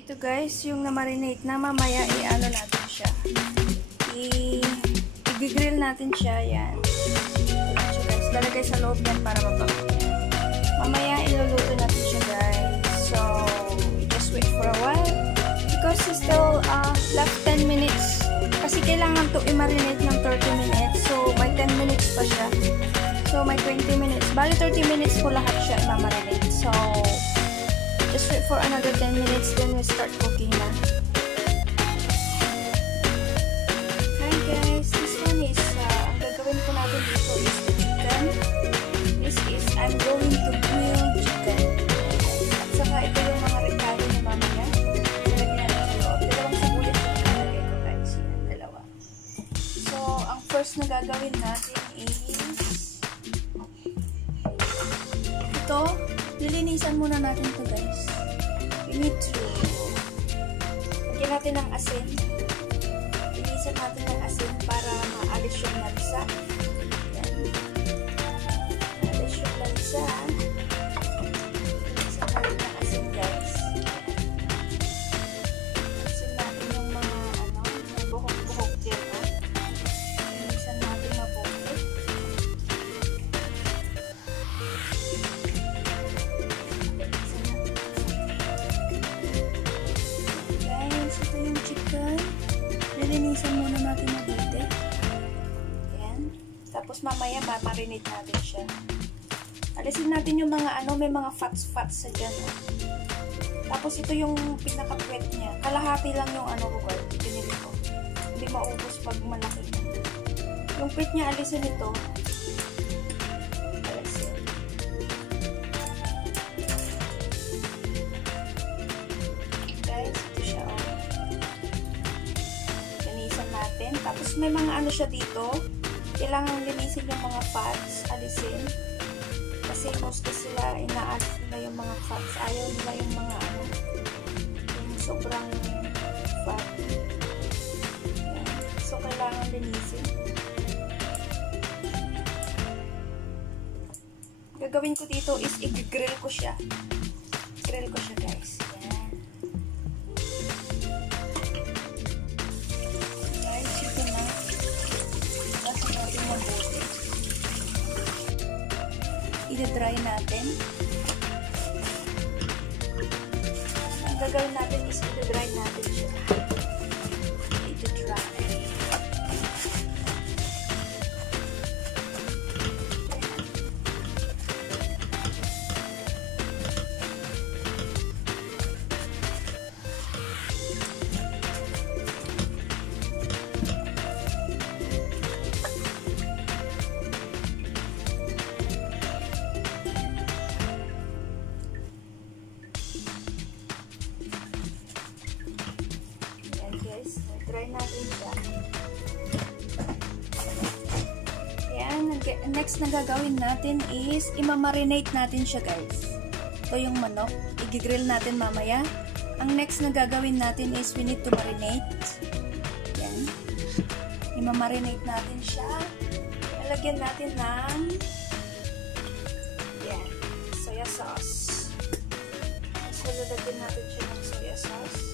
ito guys, yung na-marinate na, mamaya i-ano natin siya. I-grill natin siya, yan. So guys, lalagay sa loob yan para mabango yan. Mamaya iluluto natin siya guys. So, just wait for a while. Because still left 10 minutes. Kasi kailangan to i-marinate ng 30 minutes. So, may 10 minutes pa siya. So, may 20 minutes. Bali, 30 minutes ko lahat siya i-marinate. So, just wait for another 10 minutes, then we start cooking na. Hi guys, this one is, ang gagawin ko natin dito is the chicken. This is, I'm going to grill chicken. At saka ito yung mga recado ni mama niya. Nalagyan natin sa loob. Dalawang sibulit yung nalagay ko guys. Yan, dalawa. So, ang first na gagawin natin is, ito, lilinisan muna natin ito guys. We need to lagyan natin ng asin. Linisan natin ng asin para maalis yung lansa. Maalis yung lansa. Linisan natin ng asin guys. Linisan natin yung mga buhok-buhok dito. Linisan natin na buhok. Lilinisan muna natin mabuti. Ayan. Tapos mamaya ma-marinate natin siya. Alisin natin yung mga may mga fats sa dyan. Tapos ito yung pinaka-pwet niya. Kalahati lang yung ko guys. Pinili ko. Hindi maubos pag malaki. Yung pwet niya, alisin ito. Alisin. Guys, ito siya natin. Tapos may mga siya dito. Kailangan linisin yung mga fats. Alisin. Kasi mostly sila inaalis nila yung mga fats. Ayaw nila yung mga yung sobrang fat. Ayan. So, kailangan linisin. Gagawin ko dito is i-grill ko siya. Grill ko siya guys. I-dry natin. Ang gagawin natin is i-dry natin siya. I-dry. Try natin siya. Ayan. Next na gagawin natin is imamarinate natin siya guys. Ito yung manok. I-grill natin mamaya. Ang next na gagawin natin is we need to marinate. Ayan. Imamarinate natin siya. Lalagyan natin ng ayan, soya sauce. So, lalagyan natin siya ng soya sauce.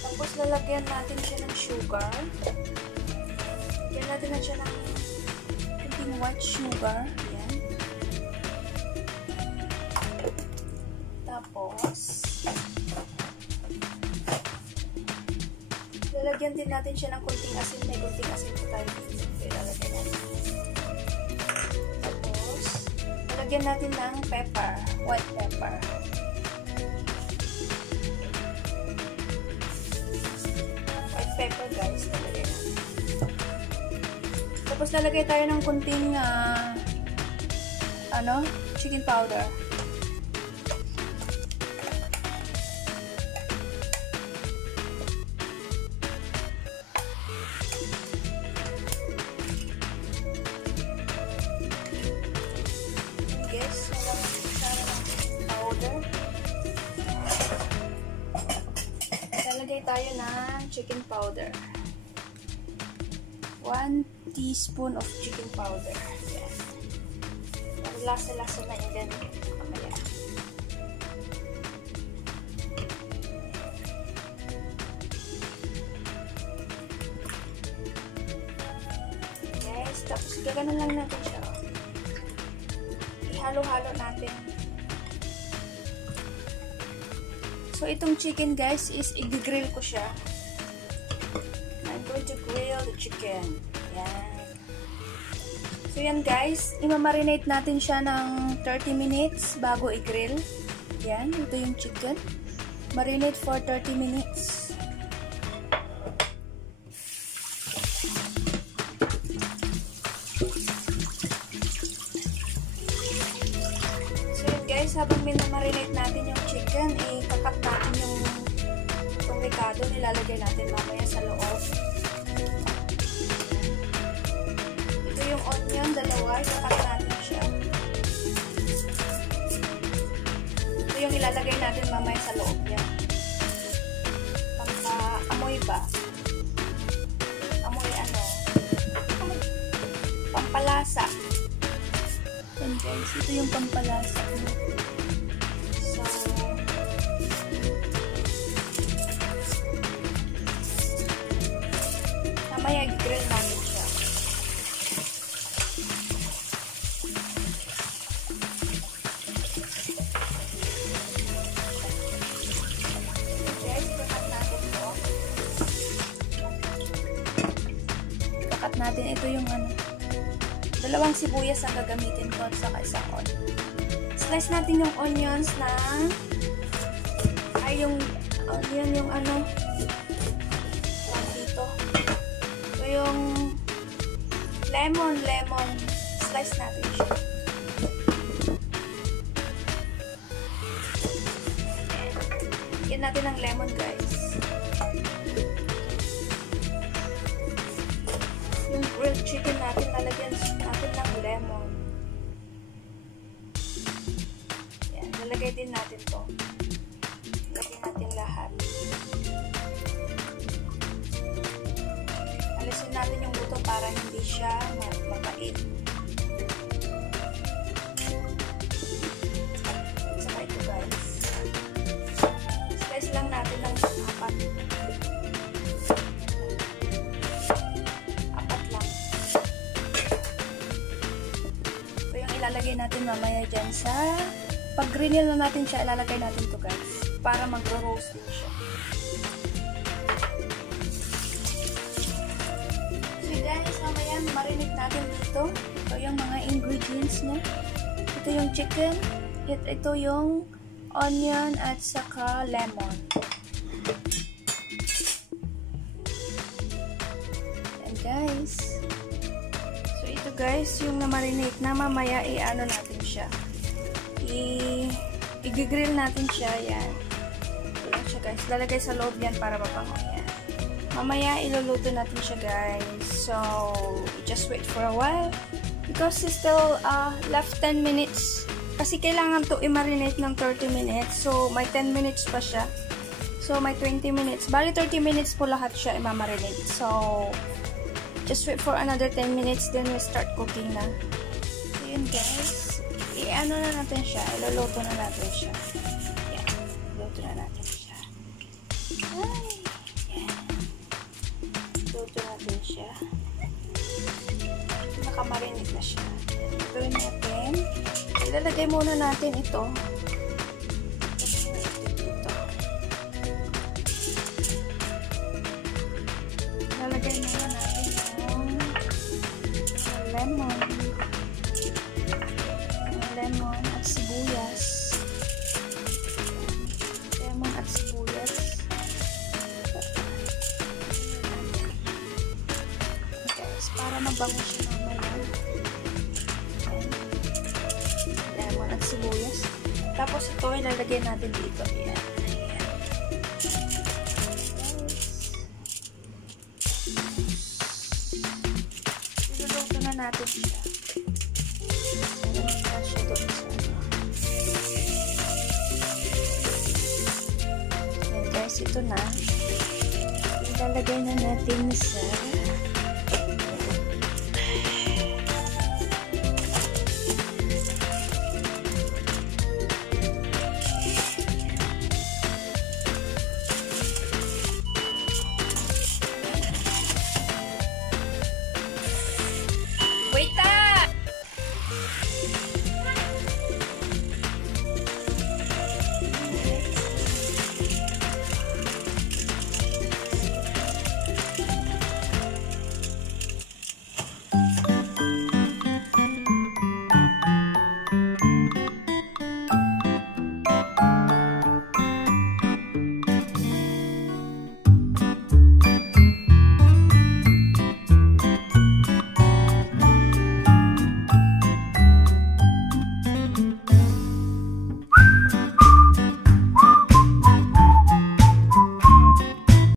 Tapos, lalagyan natin siya ng sugar. Lagyan natin na siya ng kunting white sugar. Ayan. Tapos, lalagyan din natin siya ng kunting asin. May kunting asin po tayo dito. Lalagyan natin. Tapos, lalagyan natin ng pepper. White pepper. Pepper guys, lalagay natin. Tapos lalagay tayo ng kunting chicken powder. Yes, ng powder. Lalagay tayo ng chicken powder. 1 teaspoon of chicken powder. Yan. Lasa-lasa na yan. Kamaya. gaganon lang natin siya. Ihalo-halo natin. So, itong chicken guys is i-grill ko siya. I'm going to grill the chicken. Yan. So, yan guys. Imamarinate natin siya ng 30 minutes bago i-grill. Yan. Ito yung chicken. Marinate for 30 minutes. So, yan guys. Habang minamarinate natin yung chicken, kakat natin yung itong ricado. Nilalagay natin mamaya sa loob. Ito yung onion, dalawa. Kakat natin siya. Ito yung ilalagay natin mamaya sa loob niya. Pampaamoy ba? Amoy ano? Pampalasa. Yan guys, ito yung pampalasa. So, mamaya i-grill natin siya. Kakat natin ito yung dalawang sibuyas ang gagamitin ko at saka isang onion. Slice natin yung onions na yung onion yung dito. So yung lemon slice natin siya. Yan natin ang lemon guys. Yung grilled chicken natin, lalagyan natin ng lemon. Yan, lalagay din natin to. Lalagyan natin lahat. Alisin natin yung buto para hindi siya mapait. Saka ito guys. Slice lang natin ng apat. Ilalagay natin mamaya dyan sa pag-grill na natin siya, ilalagay natin to guys para magro-roast din siya. So guys, mamaya marinate natin dito. Ito yung mga ingredients niya. Ito yung chicken, ito yung onion at saka lemon. And guys, ito guys, yung na-marinate na mamaya i-ano natin siya. I-grill natin siya. Yan. Ito siya guys. Lalagay sa loob yan para mabango yan. Mamaya iluluto natin siya guys. So, just wait for a while. Because it's still left 10 minutes. Kasi kailangan to i-marinate ng 30 minutes. So, may 10 minutes pa siya. So, may 20 minutes. Bali, 30 minutes po lahat siya i-marinate. So, just wait for another 10 minutes, then we start cooking na. So, yun guys. I-ano na natin siya. Iluluto na natin siya. Yan. Luto na natin siya. Ay. Yan. Luto natin siya. Nakamarinate na siya. Gawin natin. Ilalagay muna natin ito. Ilalagay muna natin lemon at sibuyas. Lemon at sibuyas. Guys, para mabango siya mamaya. Lemon at sibuyas. Tapos ito, ilalagay natin dito. Ayan. Iluluto na natin siya. Ito na. Ilalagay na natin sa